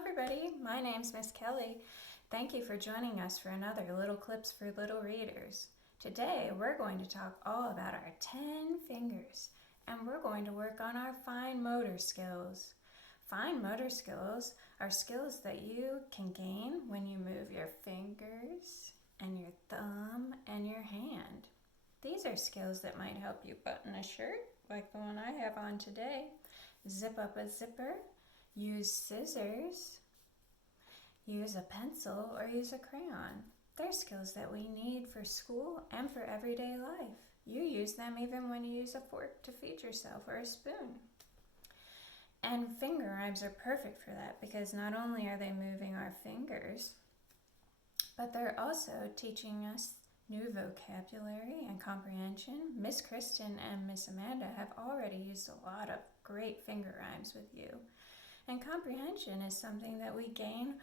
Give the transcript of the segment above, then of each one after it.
everybody, my name's Miss Kelly. Thank you for joining us for another Little Clips for Little Readers. Today we're going to talk all about our 10 fingers, and we're going to work on our fine motor skills. Fine motor skills are skills that you can gain when you move your fingers and your thumb and your hand. These are skills that might help you button a shirt, like the one I have on today, zip up a zipper, use scissors, use a pencil, or use a crayon. They're skills that we need for school and for everyday life. You use them even when you use a fork to feed yourself or a spoon. And finger rhymes are perfect for that because not only are they moving our fingers, but they're also teaching us new vocabulary and comprehension. Miss Kristen and Miss Amanda have already used a lot of great finger rhymes with you. And comprehension is something that we gain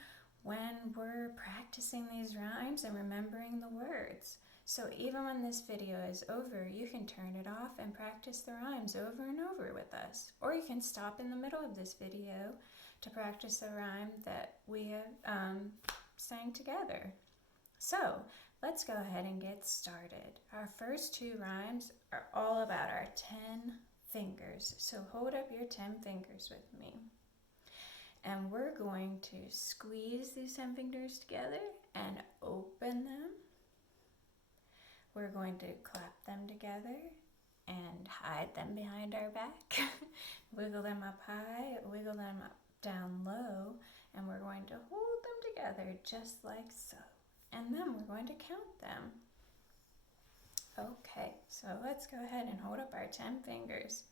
when we're practicing these rhymes and remembering the words. So even when this video is over, you can turn it off and practice the rhymes over and over with us. Or you can stop in the middle of this video to practice a rhyme that we have sang together. So let's go ahead and get started. Our first two rhymes are all about our 10 fingers. So hold up your 10 fingers with me. And we're going to squeeze these 10 fingers together and open them. We're going to clap them together and hide them behind our back. Wiggle them up high, wiggle them up down low, and we're going to hold them together just like so. And then we're going to count them. Okay, so let's go ahead and hold up our 10 fingers.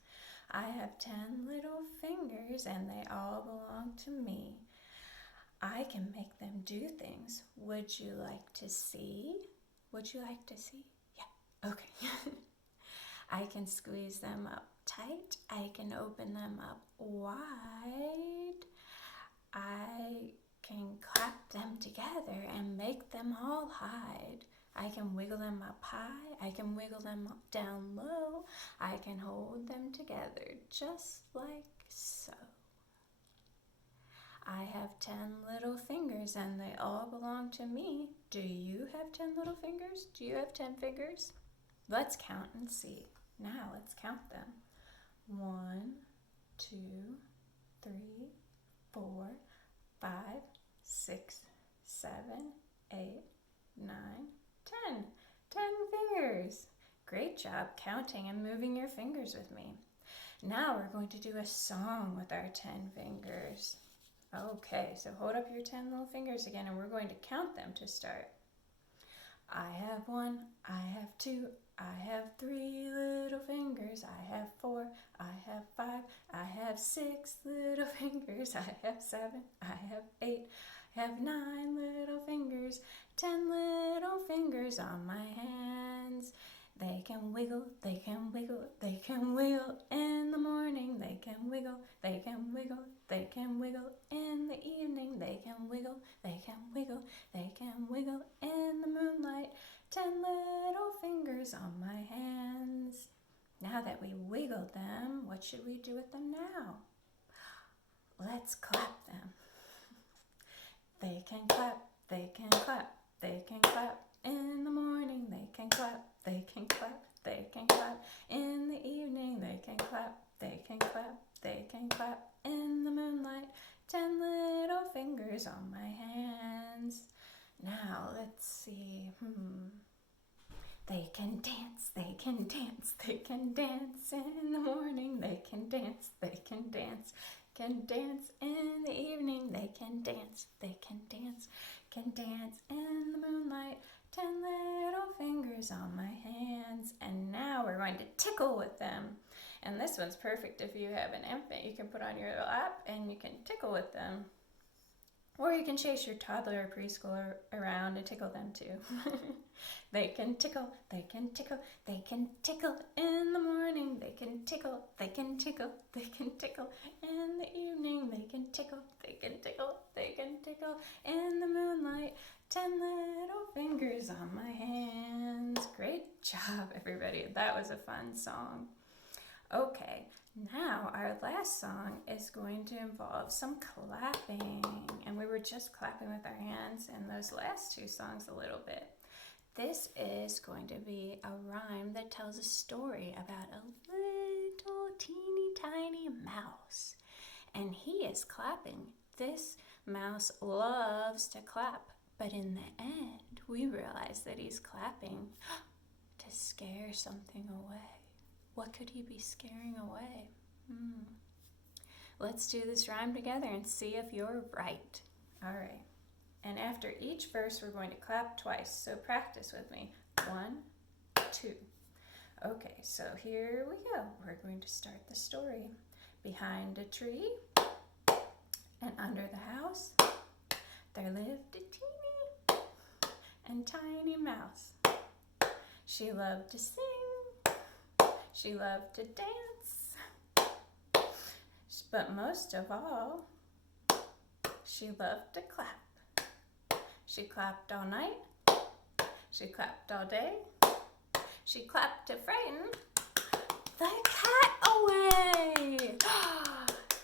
I have 10 little fingers and they all belong to me. I can make them do things. Would you like to see? Would you like to see? Yeah, okay. I can squeeze them up tight. I can open them up wide. I can clap them together and make them all hide. I can wiggle them up high, I can wiggle them up down low, I can hold them together just like so. I have 10 little fingers and they all belong to me. Do you have 10 little fingers? Do you have 10 fingers? Let's count and see. Now let's count them. 1, 2, 3, 4, 5, 6, 7, 8, 9, 10. 10 fingers. Great job counting and moving your fingers with me. Now we're going to do a song with our 10 fingers. Okay, so hold up your 10 little fingers again and we're going to count them to start. I have 1, I have 2, I have 3 little fingers, I have 4, I have 5, I have 6 little fingers, I have 7, I have 8, I have 9 little fingers, 10 little fingers on my hands. They can wiggle, they can wiggle, they can wiggle in the morning. They can wiggle, they can wiggle, they can wiggle in the evening. They can wiggle, they can wiggle, they can wiggle in the moonlight. 10 little fingers on my hands. Now that we wiggled them, what should we do with them now? Let's clap them. They can clap, they can clap, they can clap in the morning. They can clap, they can clap, they can clap in the evening. They can clap, they can clap, they can clap in the moonlight. 10 little fingers on my hands. Now let's see. They can dance, they can dance, they can dance in the morning. They can dance, they can dance in the evening. They can dance in the moonlight. 10 little fingers on my hands. And now we're going to tickle with them. And this one's perfect if you have an infant. You can put on your lap and you can tickle with them. Or you can chase your toddler or preschooler around and tickle them too. They can tickle, they can tickle, they can tickle in the morning. They can tickle, they can tickle, they can tickle in the evening. They can tickle, they can tickle, they can tickle in the moonlight. 10 little fingers on my hands. Great job, everybody. That was a fun song. Okay, now our last song is going to involve some clapping. were just clapping with our hands in those last two songs a little bit. This is going to be a rhyme that tells a story about a little teeny tiny mouse. And he is clapping. This mouse loves to clap. But in the end, we realize that he's clapping to scare something away. What could he be scaring away? Let's do this rhyme together and see if you're right. All right. And after each verse, we're going to clap twice. So practice with me. 1, 2. Okay, so here we go. We're going to start the story. Behind a tree and under the house, there lived a teeny and tiny mouse. She loved to sing. She loved to dance. But most of all, she loved to clap. She clapped all night. She clapped all day. She clapped to frighten the cat away.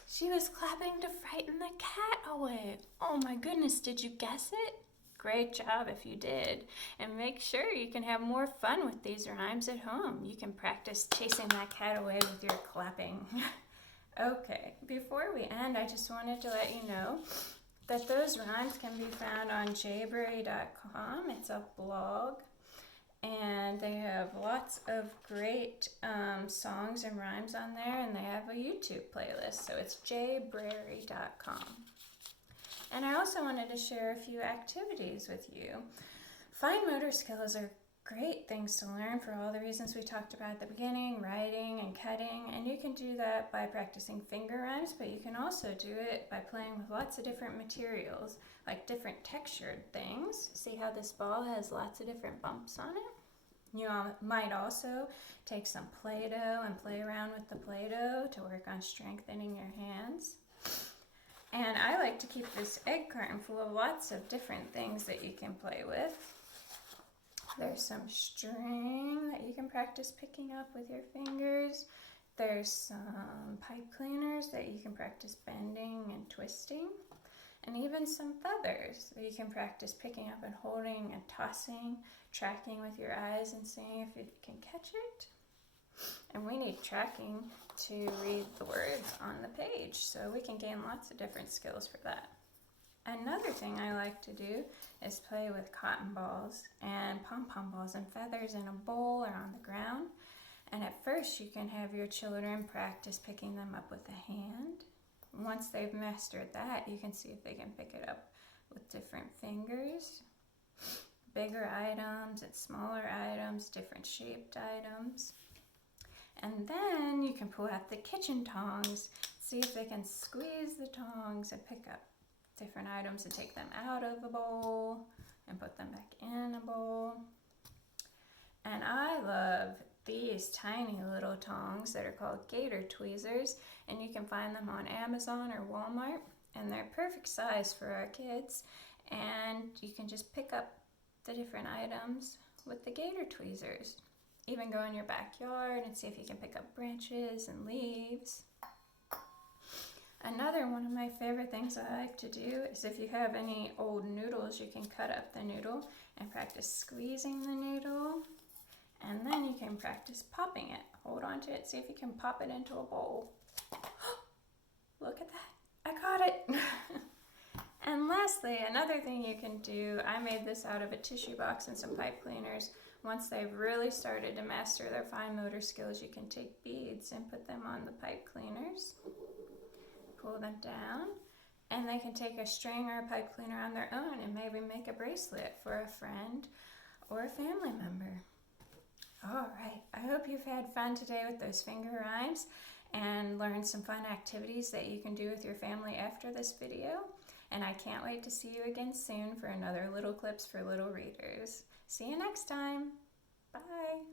She was clapping to frighten the cat away. Oh my goodness, did you guess it? Great job if you did. And make sure you can have more fun with these rhymes at home. You can practice chasing that cat away with your clapping. Okay, before we end, I just wanted to let you know that those rhymes can be found on jayberry.com. It's a blog, and they have lots of great songs and rhymes on there, and they have a YouTube playlist, so it's jayberry.com. And I also wanted to share a few activities with you. Fine motor skills are great things to learn for all the reasons we talked about at the beginning, writing and cutting, and you can do that by practicing finger rhymes, but you can also do it by playing with lots of different materials, like different textured things. See how this ball has lots of different bumps on it? You might also take some Play-Doh and play around with the Play-Doh to work on strengthening your hands. And I like to keep this egg carton full of lots of different things that you can play with. There's some string that you can practice picking up with your fingers. There's some pipe cleaners that you can practice bending and twisting. And even some feathers that you can practice picking up and holding and tossing, tracking with your eyes and seeing if you can catch it. And we need tracking to read the words on the page, so we can gain lots of different skills for that. Another thing I like to do is play with cotton balls and pom-pom balls and feathers in a bowl or on the ground. And at first you can have your children practice picking them up with a hand. Once they've mastered that, you can see if they can pick it up with different fingers. Bigger items and smaller items, different shaped items. And then you can pull out the kitchen tongs, see if they can squeeze the tongs and pick up different items and take them out of a bowl and put them back in a bowl. And I love these tiny little tongs that are called gator tweezers, and you can find them on Amazon or Walmart, and they're perfect size for our kids, and you can just pick up the different items with the gator tweezers. Even go in your backyard and see if you can pick up branches and leaves. Another one of my favorite things I like to do is if you have any old noodles, you can cut up the noodle and practice squeezing the noodle. And then you can practice popping it. Hold on to it, see if you can pop it into a bowl. Look at that, I caught it. And lastly, another thing you can do, I made this out of a tissue box and some pipe cleaners. Once they've really started to master their fine motor skills, you can take beads and put them on the pipe cleaners. Pull them down, and they can take a string or a pipe cleaner on their own and maybe make a bracelet for a friend or a family member. All right, I hope you've had fun today with those finger rhymes and learned some fun activities that you can do with your family after this video. And I can't wait to see you again soon for another Little Clips for Little Readers. See you next time. Bye.